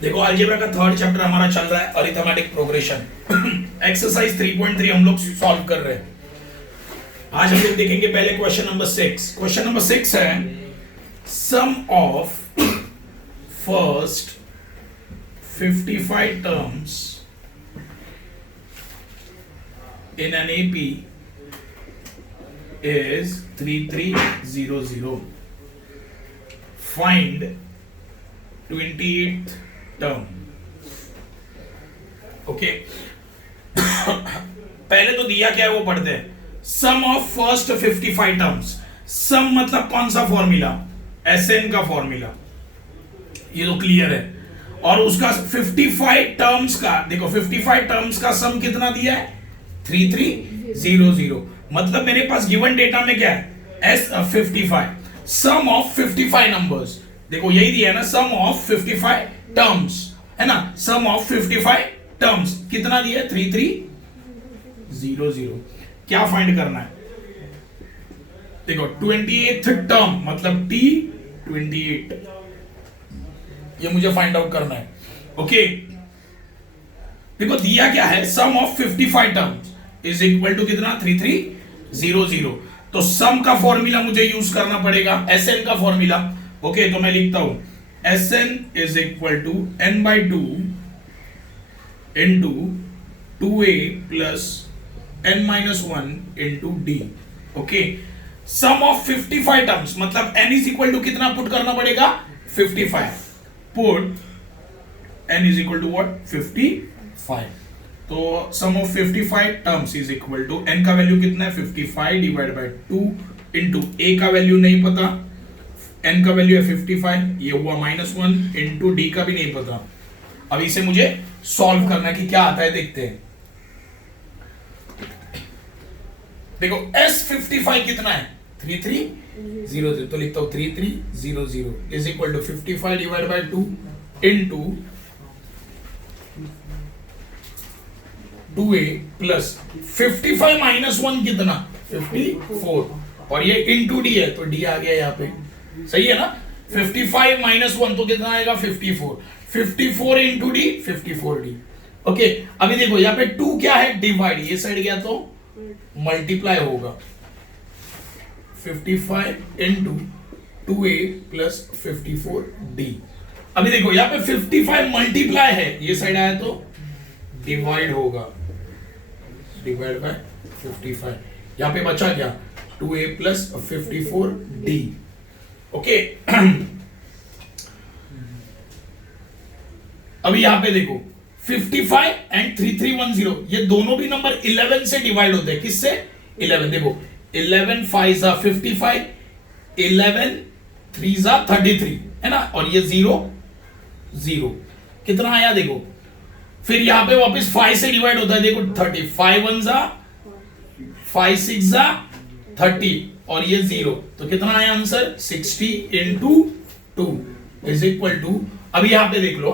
देखो अलजेब्रा का third chapter हमारा चल रहा है अरिथमेटिक प्रोग्रेशन। एक्सरसाइज 3.3 हम लोग सॉल्व कर रहे हैं। आज हम लोग देखेंगे पहले क्वेश्चन नंबर 6। क्वेश्चन नंबर 6 है sum of first 55 terms in an AP is 3300. Find 28th term. Okay. पहले तो दिया क्या है वो पढ़ते हैं। सम ऑफ फर्स्ट 55 टर्म्स। सम मतलब कौन सा फॉर्मूला? SN का फॉर्मूला, ये तो क्लियर है। और उसका 55 टर्म्स का देखो, 55 टर्म्स का सम कितना दिया है? 3300। मतलब मेरे पास गिवन डेटा में क्या है? S55। सम ऑफ 55 नंबर्स, देखो यही दिया है ना, सम ऑफ 55 टर्म्स है ना। सम ऑफ 55 टर्म्स कितना दिया है? 3300। क्या फाइंड करना है? देखो 28th टर्म मतलब T28, ये मुझे फाइंड आउट करना है। ओके, देखो दिया क्या है? Sum of 55 terms is equal to कितना? 3300। तो सम का फॉर्मूला मुझे यूज करना पड़ेगा, SN का फॉर्मूला। ओके, तो मैं लिखता हूं SN is equal to n/2 into 2a plus n-1 into d। Okay, sum of 55 terms मतलब n इज इक्वल टू कितना पुट करना पड़ेगा? 55। Put n is equal to what? 55। तो sum of 55 terms is equal to n का value कितना है? 55 divide by 2 into a का value नहीं पता, n का वैल्यू है 55, ये हुआ -1 इंटू d का भी नहीं पता। अब इसे मुझे सॉल्व करना है कि क्या आता है, देखते हैं। देखो S55 कितना है? 3300। तो लिखता हूं 3300 is equal to 55 divide by 2 into 2a plus 55 -1 कितना? 54, और ये इंटू डी है तो डी आ गया यहाँ पे, सही है ना। 55 -1 तो कितना आएगा? 54। 54 इंटू डी 54d। ओके, अभी देखो यहाँ पे 2 क्या है? डिवाइड, ये साइड गया तो मल्टीप्लाई होगा। 55 इंटू 2a प्लस 54d। अभी देखो यहाँ पे 55 मल्टीप्लाई है, ये साइड आया तो डिवाइड होगा, डिवाइड बाय 55। यहां पे बचा क्या? 2a plus 54d। ओके, अभी यहां पे देखो 55 एंड 3310, ये दोनों भी नंबर 11 से डिवाइड होते हैं। किससे? 11। देखो 11 5 55, 11 3 33 है ना, और ये 0 0 कितना आया? देखो फिर यहां पे वापस 5 से डिवाइड होता है, देखो 30, 5 1 5 6 30, और ये 0, तो कितना आया answer? 60 into 2 is equal to. अभी यहां पे देख लो,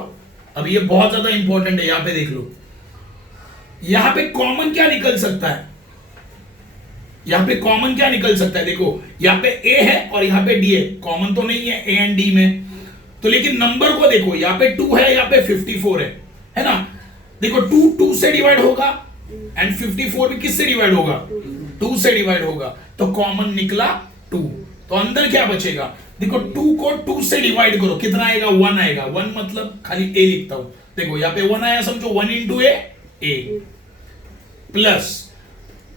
अभी ये बहुत ज्यादा इंपॉर्टेंट है, यहां पे देख लो, यहां पे कॉमन क्या निकल सकता है? यहां पे कॉमन क्या निकल सकता है? देखो यहां पे a है और यहां पे d है, कॉमन तो नहीं है a एंड d में, तो लेकिन नंबर को देखो, यहां पे 2 है, यहां पे 54 है ना। देखो 2 से डिवाइड होगा एंड 54 भी किससे डिवाइड होगा? 2 से डिवाइड होगा, तो कॉमन निकला 2। तो अंदर क्या बचेगा? देखो 2 को 2 से डिवाइड करो, कितना आएगा? 1 आएगा। 1 मतलब खाली a लिखता हूं, देखो यहां पे 1 आया, समझो 1 इंटू a प्लस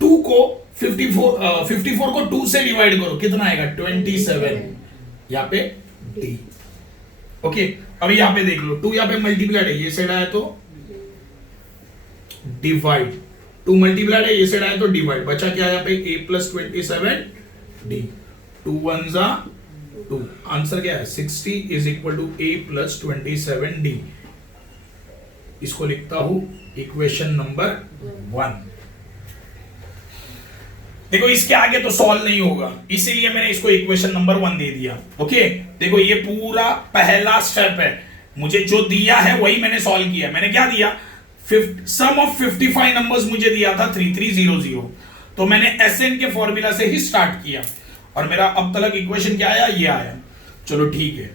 2 को 54 को 2 से डिवाइड करो, कितना आएगा? 27, यहां पे d। ओके, अभी यहां पे देख लो 2 यहां पे मल्टीप्लाइड है, ये साइड आया तो डिवाइड, 2 मल्टीप्लाइड है, ये साइड आया तो डिवाइड, बचा क्या यहाँ पे? a plus 27d। 2 1 2, आंसर क्या है? 60 is equal to a plus 27d। इसको लिखता हूं इक्वेशन नंबर 1। देखो इसके आगे तो सॉल्व नहीं होगा, इसीलिए मैंने इसको इक्वेशन नंबर 1 दे दिया। ओके, देखो ये पूरा पहला स्टेप है, मुझे जो दिया है वही मैंने सॉल्व किया। मैंने क्या दिया? सम ऑफ 55 नंबर्स मुझे दिया था 3300, तो मैंने SN के फॉर्मूला से ही स्टार्ट किया और मेरा अब तक इक्वेशन क्या आया? ये आया। चलो ठीक है,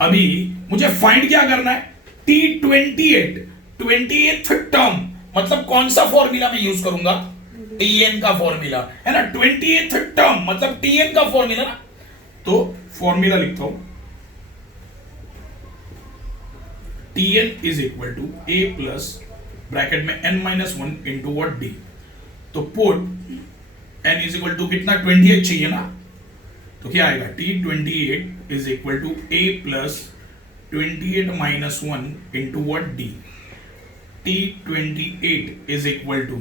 अभी मुझे फाइंड क्या करना है? T28 टर्म, मतलब कौन सा फॉर्मूला मैं यूज करूंगा? Tn का फॉर्मूला है ना। 28th टर्म मतलब Tn का फॉर्मूला ना, तो फॉर्मूला लिखता हूं, Tn is equal to a plus bracket में n minus 1 into what D. तो put n is equal to कितना? 28 चाहिए ना, तो क्या आएगा? T28 is equal to a plus 28 minus 1 into what D. T28 is equal to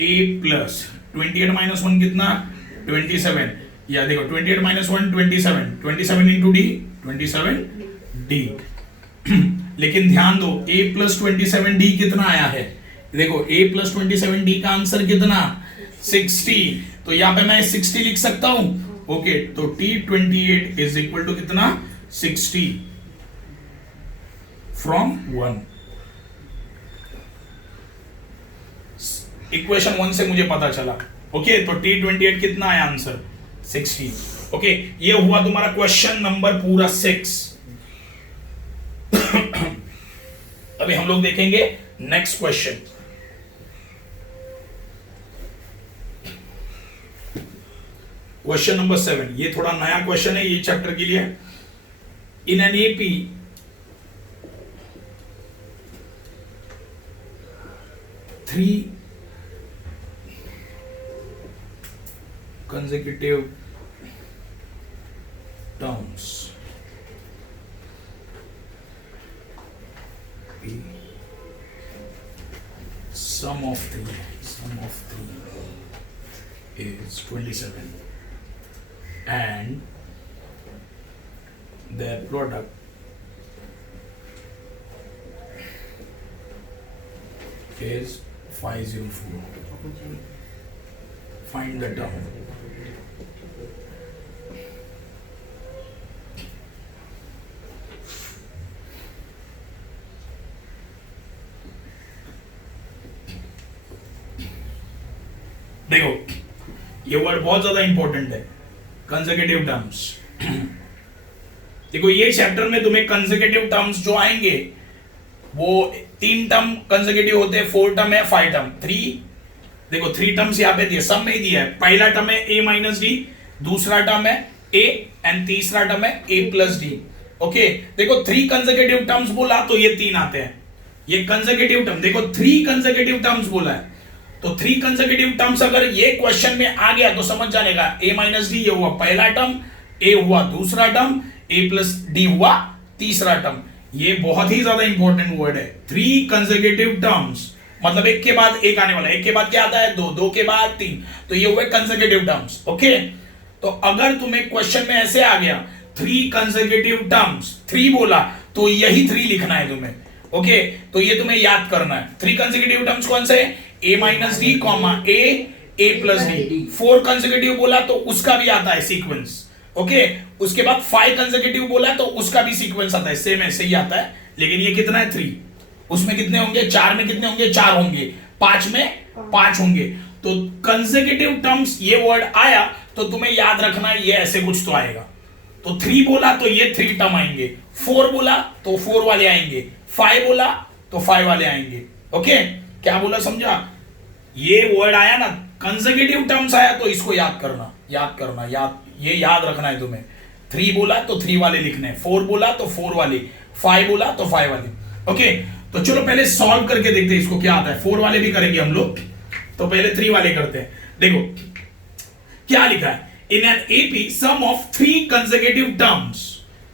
a plus 28 minus 1 कितना? 27। या देखो 28 माइनस 1 27 इंटू डी 27 डी। लेकिन ध्यान दो a प्लस 27 डी कितना आया है? देखो a प्लस 27 डी का आंसर कितना? 60। तो यहां पे मैं 60 लिख सकता हूं। ओके, तो T28 इज इक्वल टू कितना? 60 फ्रॉम 1। इक्वेशन 1 से मुझे पता चला। ओके, तो T28 कितना आया आंसर? 60। ओके, ये हुआ तुम्हारा क्वेश्चन नंबर पूरा 6। अभी हम लोग देखेंगे नेक्स्ट क्वेश्चन। क्वेश्चन नंबर 7, ये थोड़ा नया क्वेश्चन है ये चैप्टर के लिए। In an AP three consecutive terms P sum of 3 is 27 and their product is 504. Find the term. देखो ये वर्ड बहुत ज्यादा इंपॉर्टेंट है, कंसेक्यूटिव टर्म्स। देखो ये चैप्टर में तुम्हें कंसेक्यूटिव टर्म्स जो आएंगे वो 3 टर्म कंसेक्यूटिव होते हैं, 4 टर्म है, 5 टर्म, 3। देखो 3 टर्म्स यहाँ पे दिए, सब में ही दिया है। पहला टर्म है a माइनस डी, दूसरा टर्म है a एंड तीसरा टर्म है a प्लस डी। ओके, देखो 3 कंसेक्यूटिव टर्म्स बोला तो ये 3 आते हैं। ये कंसेक्यूटिव टर्म देखो 3 कंसेक्यूटिव टर्म्स बोला है, तो 3 कंसेक्यूटिव टर्म्स अगर ये क्वेश्चन में आ गया तो समझ जाने का a माइनस डी ये हुआ पहला टर्म, a हुआ दूसरा टर्म, a प्लस डी हुआ तीसरा टर्म। ये बहुत ही ज्यादा इंपॉर्टेंट वर्ड है, 3 कंसेक्यूटिव टर्म्स, मतलब एक के बाद एक आने वाला, एक के बाद क्या आता है? 2, 2 के बाद 3, तो ये हुए कंसेक्यूटिव टर्म्स। ओके, तो अगर तुम्हें क्वेश्चन में ऐसे आ गया 3 कंसेक्यूटिव टर्म्स, 3 बोला तो यही 3 लिखना है तुम्हें। ओके, तो ये तुम्हें याद करना है। 3 कंसेक्यूटिव टर्म्स कौन से? a minus D comma a plus D. 4 consecutive बोला तो उसका भी आता है सीक्वेंस। ओके, उसके बाद 5 कंसेक्यूटिव बोला तो उसका भी सीक्वेंस आता है, सेम ऐसे ही आता है। लेकिन ये कितना है? 3। उसमें कितने होंगे? 4 में कितने होंगे? 4 होंगे। 5 में 5 होंगे। तो कंसेक्यूटिव टर्म्स ये वर्ड आया तो तुम्हें याद रखना है ये ऐसे कुछ तो आएगा। तो 3 बोला तो ये 3 टर्म आएंगे, 4 बोला तो 4 वाले आएंगे, 5 बोला तो 5 वाले आएंगे। ओके, क्या बोला समझा? ये वर्ड आया ना, कंसेक्यूटिव टर्म्स आया तो इसको याद करना, ये याद रखना है तुम्हें। 3 बोला तो 3 वाले लिखने, 4 बोला तो 4 वाले, 5 बोला तो 5 वाले। ओके, तो चलो पहले सॉल्व करके देखते हैं इसको क्या आता है। 4 वाले भी करेंगे हम लोग, तो पहले 3 वाले करते हैं। देखो क्या लिखा है, in an AP some of 3 consecutive terms,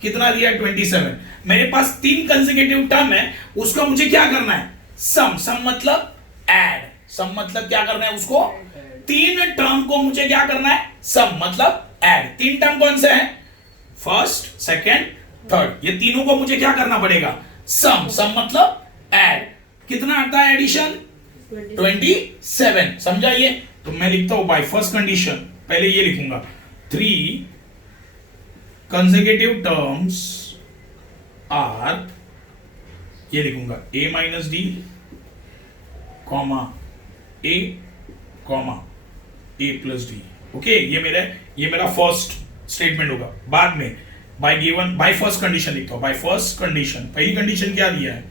कितना दिया है? 27। मेरे पास 3 कंसेक्यूटिव टर्म है, उसका मुझे क्या करना है? सम मतलब ऐड, सम मतलब क्या करना है उसको? 3 टर्म को मुझे क्या करना है? सम मतलब ऐड। 3 टर्म कौन से हैं? First, second, third. ये तीनों को मुझे क्या करना पड़ेगा? सम मतलब ऐड। कितना आता है एडिशन? 27। समझा ये? तो मैं लिखता हूं बाय फर्स्ट कंडीशन, पहले ये लिखूंगा 3 consecutive terms are, ये लिखूंगा a minus D comma a comma a plus D. Okay, ये मेरा फर्स्ट स्टेटमेंट होगा। बाद में बाय फर्स्ट कंडीशन लिखता हूं, बाय फर्स्ट कंडीशन। पहली कंडीशन क्या दिया है?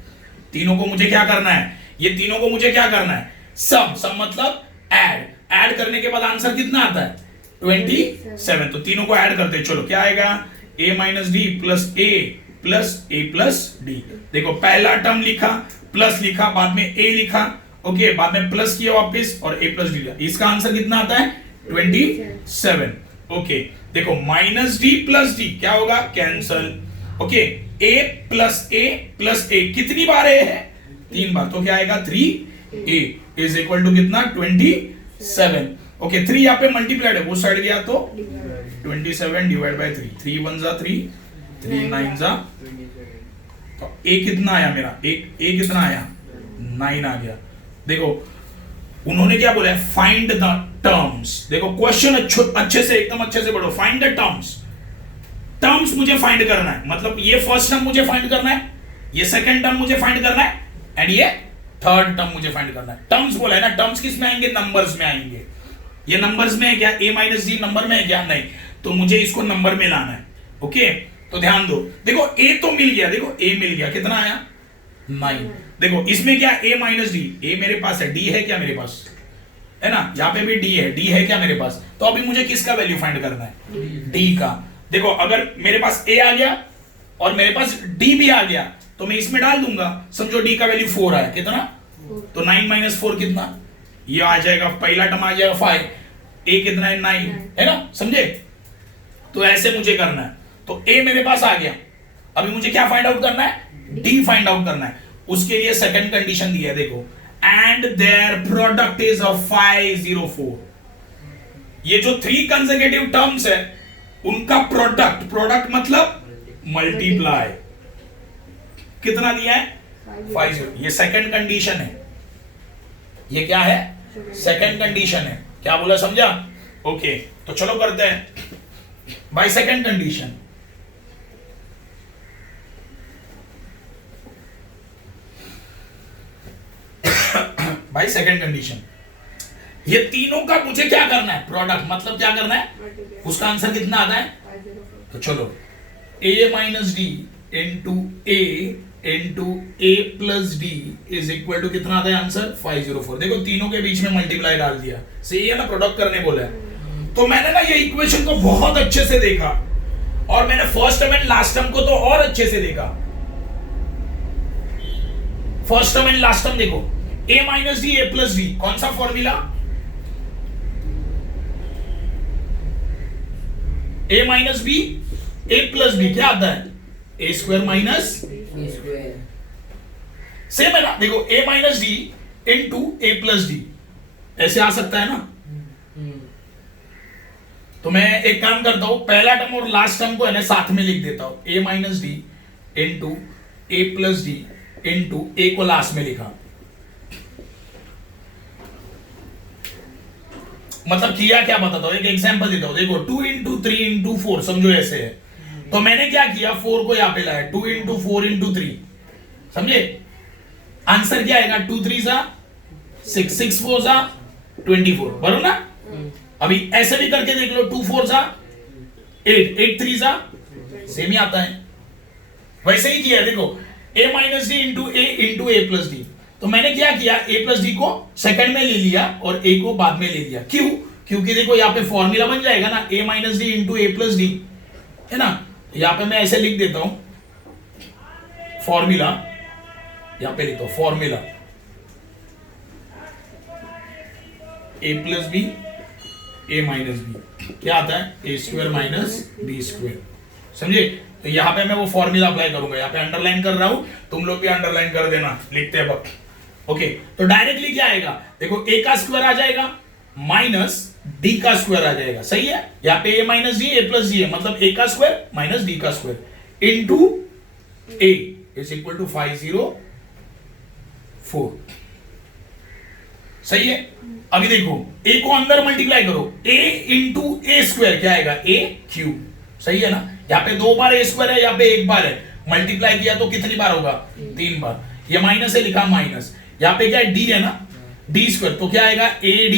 तीनों को मुझे क्या करना है, ये तीनों को मुझे क्या करना है, सम मतलब ऐड करने के बाद आंसर कितना आता है 27। तो तीनों को ऐड करते हैं, चलो क्या आएगा a minus D plus A plus D. देखो पहला टर्म लिखा, प्लस लिखा, बाद में a लिखा, ओके, बाद में प्लस किया वापस और a प्लस डी लिया। इसका आंसर कितना आता है 27। ओके, देखो माइनस डी प्लस डी क्या होगा, कैंसल। ओके, a प्लस ए कितनी बार a है, 3 बार, तो क्या आएगा 3a इज इक्वल टू कितना 27। ओके, 3 यहाँ पे मल्टीप्लाइड है, वो साइड गया तो 27 डिवाइड बाय 3, 3 1 जा 3, 3 9 जा, तो a कितना आया मेरा, a कितना आया 9 आ गया। देखो उन्होंने क्या बोला है, फाइंड द टर्म्स। देखो क्वेश्चन अच्छे से एकदम अच्छे से पढ़ो, फाइंड द टर्म्स मुझे फाइंड करना है, मतलब ये फर्स्ट टर्म मुझे फाइंड करना है, ये सेकंड टर्म मुझे फाइंड करना है, एंड ये थर्ड टर्म मुझे फाइंड करना है। टर्म्स बोला है ना, टर्म्स किस में आएंगे, नंबर्स में आएंगे। ये नंबर्स में है क्या, a माइनस डी नंबर में है क्या, नहीं, तो मुझे इसको नंबर में लाना है। ओके, तो ध्यान दो, देखो a तो मिल गया, देखो a मिल गया, कितना आया 9। देखो इसमें क्या a माइनस डी, a मेरे पास है, d है क्या मेरे पास, है ना, यहाँ पे भी d है क्या मेरे पास, तो अभी मुझे किसका वैल्यू फाइंड करना है, d का। देखो अगर मेरे पास a आ गया और मेरे पास d भी आ गया तो मैं इसमें डाल दूंगा, समझो d का वैल्यू 4 है, कितना, तो 9 माइनस 4 कितना, ये आ जाएगा, पहला टर्म आ जाएगा 5, a कितना है 9, है ना, समझे। तो ऐसे मुझे करना है, तो a मेरे पास आ गया, अभी मुझे क्या फाइंड आउट करना है, d फाइंड आउट करना है। उसके लिए सेकंड कंडीशन दिया है, देखो and their product is a 504। ये जो 3 कंसेक्यूटिव टर्म्स है उनका प्रोडक्ट मतलब मल्टीप्लाई, कितना दिया है 50। ये सेकंड कंडीशन है, ये क्या है सेकंड कंडीशन है, क्या बोला समझा। ओके, तो चलो करते हैं by second condition. By second condition, ये तीनों का मुझे क्या करना है, प्रोडक्ट मतलब क्या करना है, उसका आंसर कितना आता है, तो चलो a minus D into a plus D is equal to कितना आता है आंसर 504। देखो तीनों के बीच में मल्टीप्लाई डाल दिया, सही है ना, प्रोडक्ट करने बोला है। तो मैंने ना ये इक्वेशन को बहुत अच्छे से देखा और मैंने first term and last term को तो और अच्छे से देखा। First term and last term देखो, a minus D a plus D, कौन सा formula, a minus B a plus B क्या आता है, a स्क्वायर माइनस सेम है ना। देखो a minus D into a plus D ऐसे आ सकता है ना। तो मैं एक काम करता हूं, पहला टर्म और लास्ट टर्म को है ना साथ में लिख देता हूं, a minus D into a plus D into a को लास्ट में लिखा, मतलब किया क्या बताता हूं, एक एग्जांपल देता हूं। देखो 2 इंटू 3 इंटू 4 समझो ऐसे है, तो मैंने क्या किया 4 को यहां पे लाया, 2 इंटू 4 इंटू 3, समझे। आंसर क्या आएगा, 2 3 जा 6, 6 4 जा 24, बरोबर ना। अभी ऐसे भी करके देख लो, 2 4 जा 8, 8 3 जा, सेम ही आता है। वैसे ही किया, देखो a minus D into A plus D, तो मैंने क्या किया, a प्लस डी को सेकंड में ले लिया और a को बाद में ले लिया। क्यों, क्योंकि देखो यहाँ पे फॉर्मूला बन जाएगा ना, a minus D into A plus D, है ना। यहाँ पे मैं ऐसे लिख देता हूं फॉर्मूला, यहाँ पे लिखता हूं formula a plus B a minus B क्या आता है, a square minus B square, समझे। तो यहाँ पे मैं वो फॉर्मूला अप्लाई करूंगा, यहाँ पे अंडरलाइन कर रहा हूं, तुम लोग भी अंडरलाइन कर देना लिखते वक्त। ओके, तो डायरेक्टली क्या आएगा, देखो a का स्क्वायर आ जाएगा माइनस d का स्क्वायर आ जाएगा, सही है। यहाँ पे a minus D a plus D है, मतलब a का स्क्वायर माइनस d का square into a is equal to 504, सही है। अभी देखो a को अंदर मल्टीप्लाई करो, a इंटू ए स्क्वायर क्या आएगा, a क्यूब, सही है ना। यहाँ पे 2 बार a स्क्वायर है, यहाँ पे 1 बार है, मल्टीप्लाई किया तो कितनी बार होगा, 3 बार। ये माइनस है, लिखा माइनस, यहाँ पे क्या है d है ना, d स्क्वायर, तो क्या आएगा a d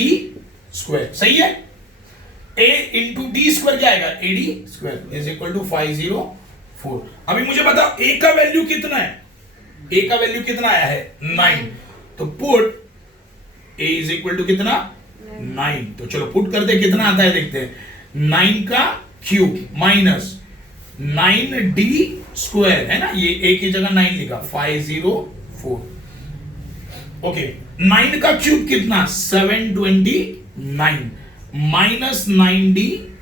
स्क्वायर, सही है। a इंटू डी स्क्वायर क्या आएगा, A D square is equal to 504। अभी मुझे बताओ a का वैल्यू कितना है, ए का वैल्यू कितना आया है 9, तो put A is equal to कितना 9। तो चलो पुट करते कितना आता है देखते हैं। 9 का क्यूब माइनस 9d स्क्वायर है ना, ये ए की जगह 9 लिखा 504। ओके 9 का क्यूब कितना 729 minus 9d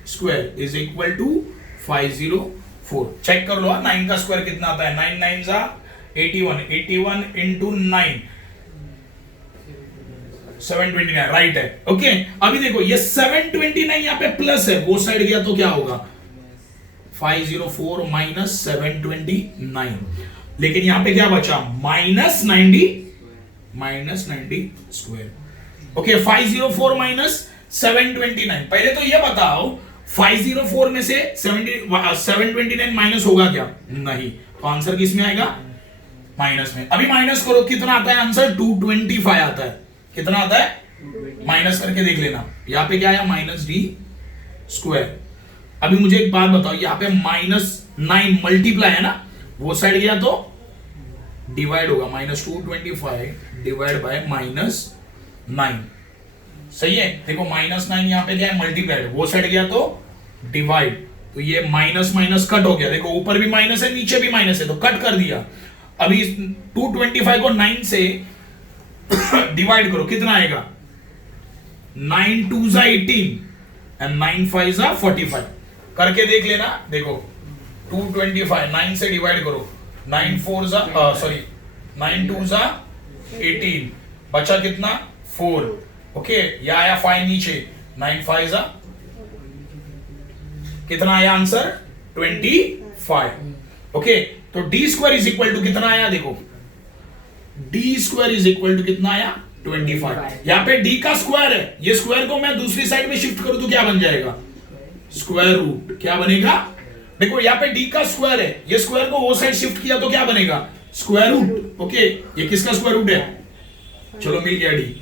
square is equal to 504। Check कर लो 9 का स्क्वायर कितना आता है, 9 9 जा 81, 81 इंटू 9 729 राइट है। ओके अभी देखो ये 729 यहां पे प्लस है, वो साइड गया तो क्या होगा 504 माइनस 729, लेकिन यहां पे क्या बचा माइनस 90 स्क्वायर। ओके 504 माइनस 729, पहले तो ये बताओ 504 में से 729 माइनस होगा क्या, नहीं, तो आंसर किस में आएगा माइनस में। अभी माइनस करो कितना आता है आंसर 225 आता है, कितना आता है माइनस करके देख लेना। यहां पे क्या आया माइनस डी स्क्वायर। अभी मुझे एक बात बताओ, यहां पे माइनस 9 मल्टीप्लाई है ना, वो साइड गया तो डिवाइड होगा, माइनस 225 डिवाइड बाय माइनस 9, सही है। देखो माइनस 9 यहां पे क्या है मल्टीप्लाइड, वो साइड गया तो डिवाइड, तो ये माइनस माइनस कट हो गया। देखो ऊपर भी माइनस है नीचे भी माइनस है, तो कट कर दिया। अभी 225 को 9 से डिवाइड करो कितना आएगा, 9 2 जा 18 एंड 9 5 जा 45, करके देख लेना। देखो 225 9 से डिवाइड करो, 9 4 जा सॉरी 9 2 जा 18, बचा कितना 4। ओके ये आया 5 नीचे, 9 5 जा कितना आया आंसर 25। ओके तो D square is equal to कितना आया, देखो D square is equal to कितना आया 25। यहां पे डी का स्क्वायर है, ये स्क्वायर को मैं दूसरी साइड में शिफ्ट करूं तो क्या बन जाएगा स्क्वायर रूट, क्या बनेगा। देखो यहाँ पे डी का स्क्वायर है, ये स्क्वायर को वो साइड शिफ्ट किया तो क्या बनेगा स्क्वायर रूट। ओके ये किसका स्क्वायर रूट है, चलो मिल गया डी।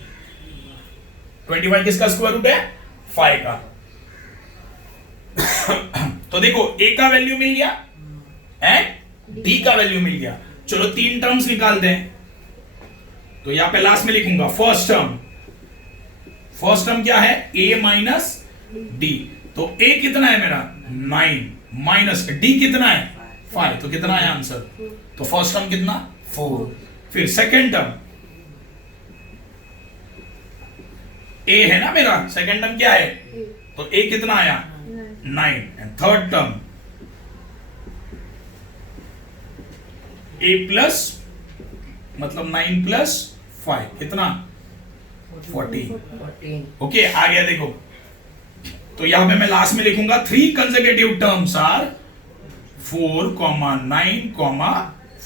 25 किसका स्क्वायर रूट है 5 का। तो देखो ए का वैल्यू मिल गया एंड डी का वैल्यू मिल गया। चलो 3 टर्म्स निकालते हैं, तो यहां पे लास्ट में लिखूंगा फर्स्ट टर्म क्या है a माइनस डी, तो a कितना है मेरा 9 माइनस d कितना है 5, तो कितना है आंसर, तो फर्स्ट टर्म कितना 4। फिर सेकेंड टर्म a है ना मेरा, सेकेंड टर्म क्या है, तो a कितना आया 9 and third term a plus मतलब 9 प्लस 5 कितना 14। ओके आ गया देखो, तो यहां पे मैं लास्ट में लिखूंगा 3 कंसेक्यूटिव टर्म्स आर 4, 9,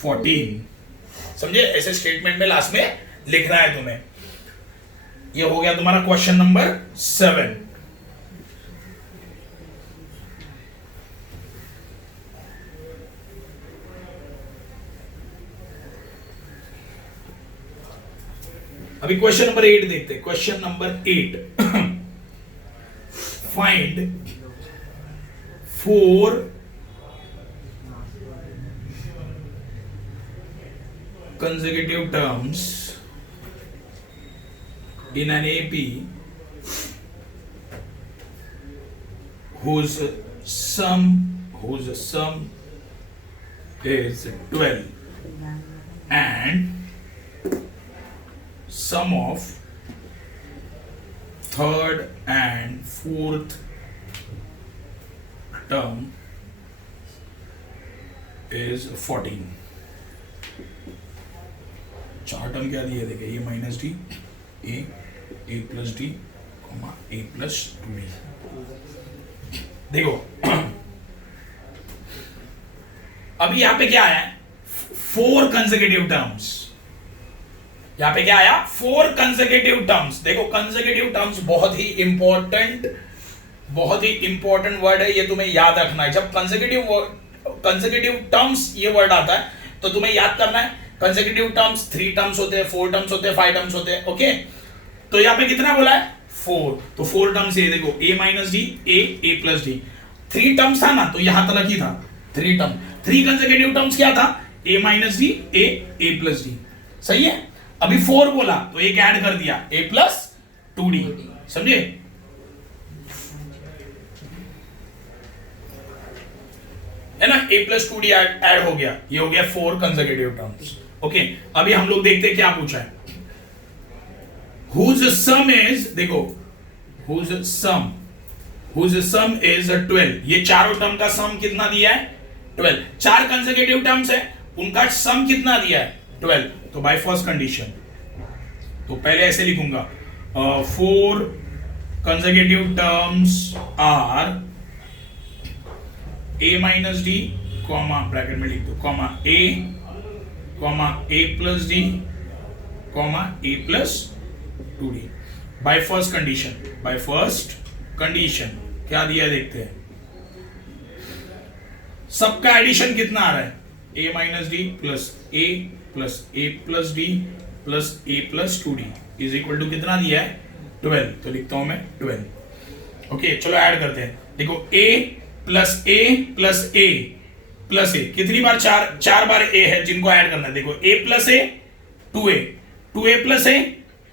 14। समझे, ऐसे स्टेटमेंट में लास्ट में लिखना है तुम्हें। ये हो गया तुम्हारा क्वेश्चन नंबर 7। अभी क्वेश्चन नंबर 8 देखते हैं। Question number 8 find 4 consecutive terms in an AP whose sum is 12 and sum of third and fourth term is 14। चार टर्म क्या दिए देखे, ए माइनस डी, ए प्लस डी, ए प्लस 2डी। देखो अभी यहां पे क्या आया 4 कंसेक्यूटिव टर्म्स, यहां पे क्या आया 4 कंसेक्यूटिव टर्म्स। देखो कंसेक्यूटिव टर्म्स बहुत ही इंपॉर्टेंट वर्ड है, ये तुम्हें याद रखना है। जब कंसेक्यूटिव टर्म्स ये वर्ड आता है तो तुम्हें याद करना है कंसेक्यूटिव टर्म्स 3 टर्म्स होते हैं, 4 टर्म्स होते हैं, 5 टर्म्स होते हैं। ओके तो यहां पे कितना बोला है 4, तो 4 टर्म्स ये देखो a minus D, A plus D. 3 terms था ना, तो यहां तक ही था 3 टर्म। 3 कंसेक्यूटिव टर्म्स क्या था, ए माइनस डी, ए प्लस डी, सही है। अभी 4 बोला तो एक ऐड कर दिया, ए प्लस 2d, समझे। है ना, a प्लस 2d ऐड हो गया, ये हो गया 4 कंसेक्यूटिव टर्म्स। ओके, अभी हम लोग देखते हैं क्या पूछा है। whose sum is, देखो whose sum is 12, ये चारों टर्म का सम कितना दिया है 12, 4 कंसेक्यूटिव टर्म्स है, उनका सम कितना दिया है 12। तो बाय फर्स्ट कंडीशन, तो पहले ऐसे लिखूंगा 4 consecutive terms are a minus D, comma bracket में लिख दो, comma a plus D, comma a plus 2d by first condition. By first condition क्या दिया है देखते हैं। सबका एडिशन कितना आ रहा है, a minus D plus a plus D plus a plus 2d is equal to कितना दिया है 12, तो लिखता हूं मैं 12। ओके, चलो ऐड करते हैं। देखो a plus a plus a plus a, कितनी बार, चार बार a है जिनको ऐड करना है। देखो a plus a 2a plus a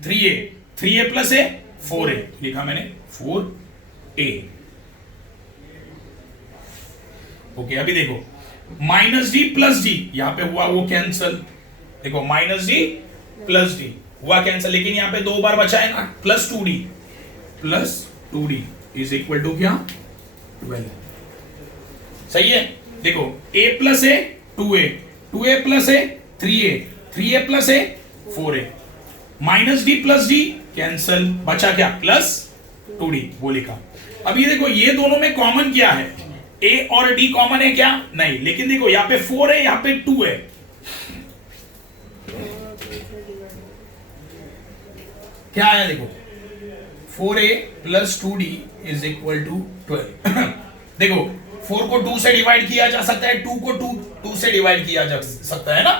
3a plus a 4a, लिखा मैंने 4a। ओके, अभी देखो माइनस डी प्लस डी, यहां पे हुआ वो कैंसल, देखो माइनस डी प्लस डी हुआ कैंसल, लेकिन यहां पे 2 बार बचा है ना, plus 2d is equal to क्या 12, सही है। देखो a plus a 2a plus a 3a plus a 4a, minus D plus D cancel, बचा क्या प्लस 2d, वो लिखा। अब ये देखो ये दोनों में कॉमन क्या है, a और d कॉमन है क्या, नहीं, लेकिन देखो यहाँ पे 4 है, यहाँ पे 2 है, क्या आया देखो 4a plus 2d is equal to 12। देखो 4 को 2 से डिवाइड किया जा सकता है, 2 को 2 से डिवाइड किया जा सकता है ना,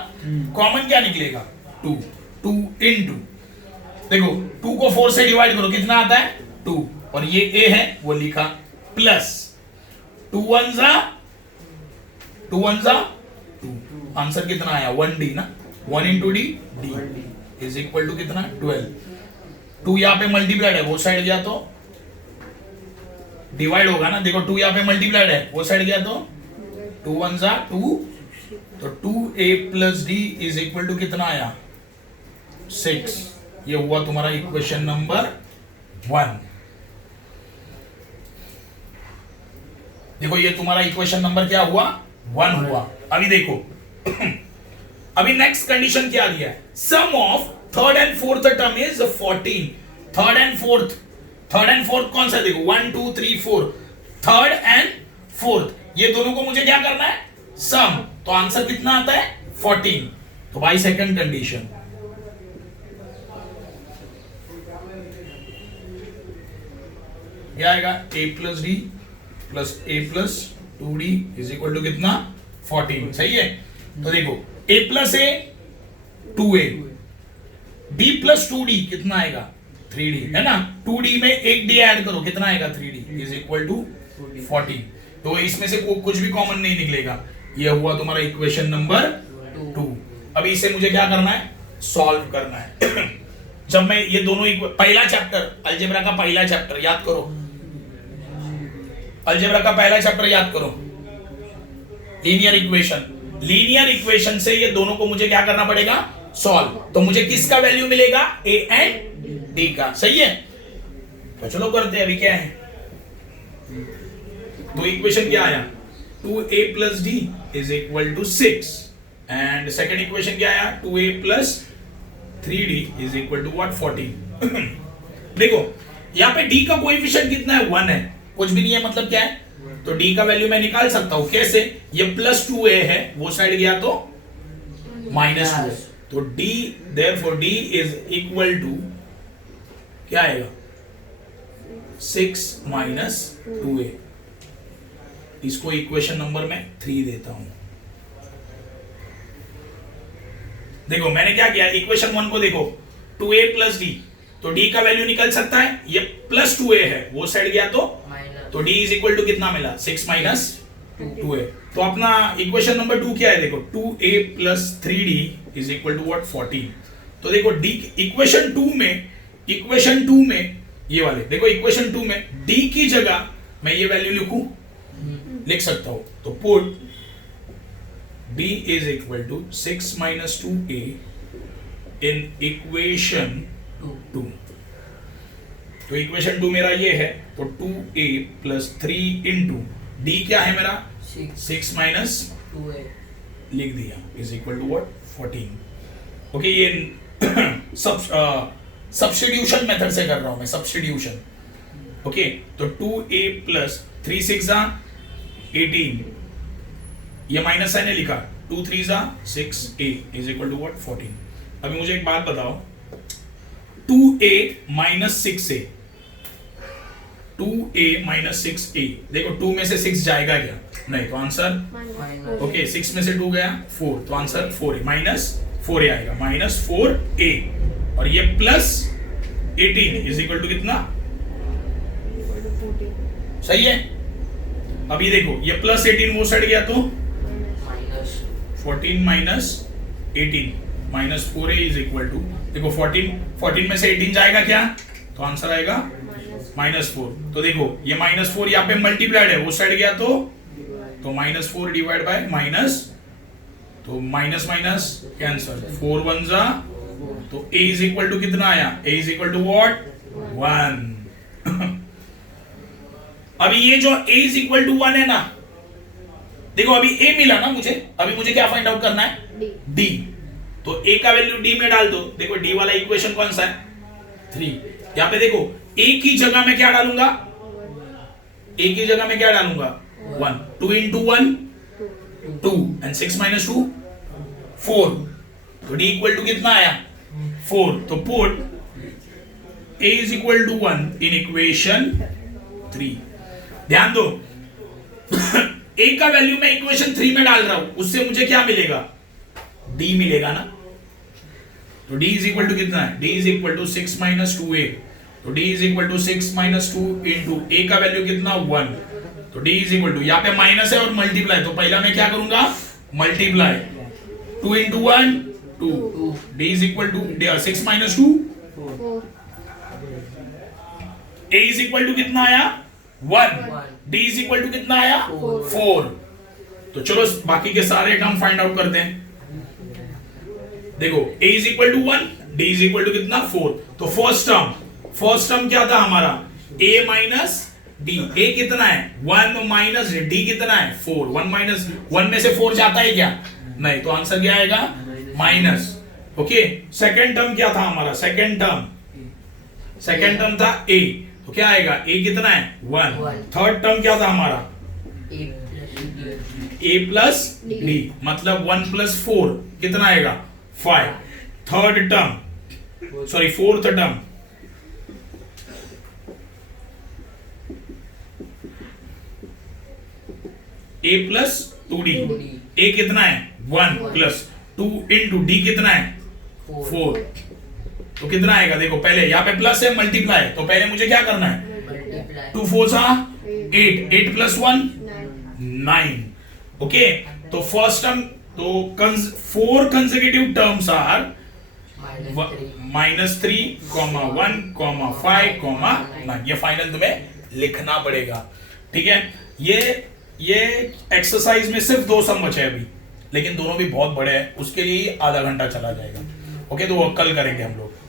कॉमन क्या निकलेगा 2 इनटू, देखो 2 को 4 से डिवाइड करो कितना आता है 2, और ये a है वो लिखा प्लस 2 1 जा 2, आंसर कितना आया 1d ना, 1 into D is equal to कितना 12। 2 यहाँ पे मल्टीप्लाइड है, वो साइड गया तो डिवाइड होगा ना, देखो 2 यहाँ पे मल्टीप्लाइड है, वो साइड गया तो 2 1 जा 2, तो 2a plus D is equal to कितना आया 6। ये हुआ तुम्हारा इक्वेशन नंबर 1। देखो ये तुम्हारा इक्वेशन नंबर क्या हुआ 1 हुआ। अभी देखो अभी नेक्स्ट कंडीशन क्या दिया है, sum of third and fourth term is 14। Third and fourth कौन सा, देखो 1 2 3 4, थर्ड एंड फोर्थ, ये दोनों को मुझे क्या करना है सम, तो आंसर कितना आता है 14। तो बाय सेकंड कंडीशन क्या आएगा, a plus D plus a plus 2d is equal to कितना 14, सही है। तो देखो a plus a 2a, d plus 2d कितना आएगा 3d, है ना, 2d में एक d ऐड करो कितना आएगा 3d इज इक्वल टू 14। तो इसमें से कुछ भी कॉमन नहीं निकलेगा, ये हुआ तुम्हारा इक्वेशन नंबर 2। अभी इसे मुझे क्या करना है सॉल्व करना है। जब मैं ये दोनों पहला चैप्टर अलजेब्रा का पहला चैप्टर याद करो, अलजेब्रा का पहला चैप्टर याद करो, लीनियर इक्वेशन से ये दोनों को मुझे क्या करना पड़ेगा सॉल्व, तो मुझे किसका वैल्यू मिलेगा a एंड d का, सही है। तो चलो करते हैं, अभी क्या है, तो इक्वेशन क्या आया 2a plus D is equal to 6, and second equation क्या आया 2a plus 3d is equal to what 14। देखो यहाँ पे d का कोएफिशिएंट कितना है 1 है, कुछ भी नहीं है, मतलब क्या है, तो d का वैल्यू मैं निकाल सकता हूं कैसे, ये प्लस 2a है, वो साइड गया तो माइनस 2 है, तो d therefore d is equal to क्या आएगा 6 माइनस 2a। इसको इक्वेशन नंबर में 3 देता हूं। देखो मैंने क्या किया, इक्वेशन 1 को देखो 2a प्लस डी, तो d का वैल्यू निकल सकता है, ये प्लस 2a है, वो साइड गया तो d इज इक्वल टू कितना मिला 6 माइनस 2a। तो अपना इक्वेशन नंबर 2 क्या है? देखो 2a plus 3d is equal to what? 14। तो देखो डी इक्वेशन 2 में ये वाले देखो इक्वेशन 2 में d की जगह मैं ये वैल्यू लिख सकता हूं। तो put d is equal to 6 minus 2a in equation 2। तो इक्वेशन 2 मेरा ये है, तो 2a प्लस 3 इंटू डी क्या है मेरा? 6 माइनस 2a लिख दिया is equal to what? 14। Okay, ये सब्स्टिट्यूशन मेथड से कर रहा हूं मैं, सब्स्टिट्यूशन। ओके, तो 2a प्लस 3 6 18, ये माइनस साइन है लिखा, 2 3 6a is equal to what? 14। अभी मुझे एक बात बताओ, 2a minus 6a, 2a minus 6a, देखो 2 में से 6 जाएगा क्या? नहीं, तो आंसर ओके 6 में से 2 गया 4, तो आंसर 4a माइनस 4a आएगा, माइनस 4a। और ये प्लस 18 इज इक्वल टू कितना? सही है। अभी देखो ये प्लस 18 वो साइड गया तो minus 14 minus 18 minus 4a is equal to, देखो 14 में से 18 जाएगा क्या? तो आंसर आएगा -4। तो देखो ये -4 यहाँ पे मल्टीप्लाइड है, वो साइड गया तो -4 डिवाइड बाय माइनस, तो माइनस माइनस कैंसल, 4 1 जा, तो a इज इक्वल टू कितना आया? a is equal to what? 1। अभी ये जो a इज इक्वल टू 1 है ना, देखो अभी a मिला ना मुझे, अभी मुझे क्या फाइंड आउट करना है? d। तो a का वैल्यू d में डाल दो। देखो d वाला इक्वेशन कौन सा है? 3। यहाँ पे देखो a की जगह में क्या डालूंगा? a की जगह में क्या डालूंगा? 1। 2 इंटू 1 2 एंड 6 माइनस 2 4, तो d इक्वल टू कितना आया? 4। तो put a is equal to 1 in equation 3। ध्यान दो a का वैल्यू मैं इक्वेशन 3 में डाल रहा हूं, उससे मुझे क्या मिलेगा? d मिलेगा ना। तो d इज इक्वल टू कितना है? d is equal to 6 minus 2a, तो d is equal to 6 minus 2 into a का वैल्यू कितना? 1। तो d इज इक्वल टू, यहाँ पे माइनस है और मल्टीप्लाई, तो पहला मैं क्या करूंगा? Multiply, 2 into 1 2, d is equal to 6 minus 2 a is equal to कितना आया? 1। d इज इक्वल टू कितना आया? 4। तो चलो बाकी के सारे टर्म फाइंड आउट करते हैं। देखो a is equal to 1, d is equal to कितना? 4। तो फर्स्ट टर्म क्या था हमारा? a minus d। a कितना है? 1 माइनस d कितना है? 4। 1 माइनस 1 में से 4 जाता है क्या? नहीं, तो आंसर क्या आएगा? माइनस। ओके, सेकंड टर्म क्या था हमारा? सेकंड टर्म था a, तो क्या आएगा? a कितना है? 1। थर्ड टर्म क्या था हमारा? a प्लस d, मतलब 1 प्लस 4 कितना आएगा? 5। Third term, sorry fourth term, a plus 2d, a कितना है? 1 प्लस 2 इंटू d कितना है? 4। तो कितना आएगा? देखो पहले यहाँ पे प्लस है, मल्टीप्लाई, तो पहले मुझे क्या करना है? 2 4 8, 8 प्लस 1 9। ओके, तो फर्स्ट टर्म, तो 4 कंसेक्यूटिव टर्म्स आर -3, 1, 5, 9। ये फाइनल तुम्हें लिखना पड़ेगा, ठीक है। ये एक्सरसाइज में सिर्फ 2 सम बचे अभी, लेकिन दोनों भी बहुत बड़े हैं, उसके लिए आधा घंटा चला जाएगा। ओके, तो वो कल करेंगे हम लोग।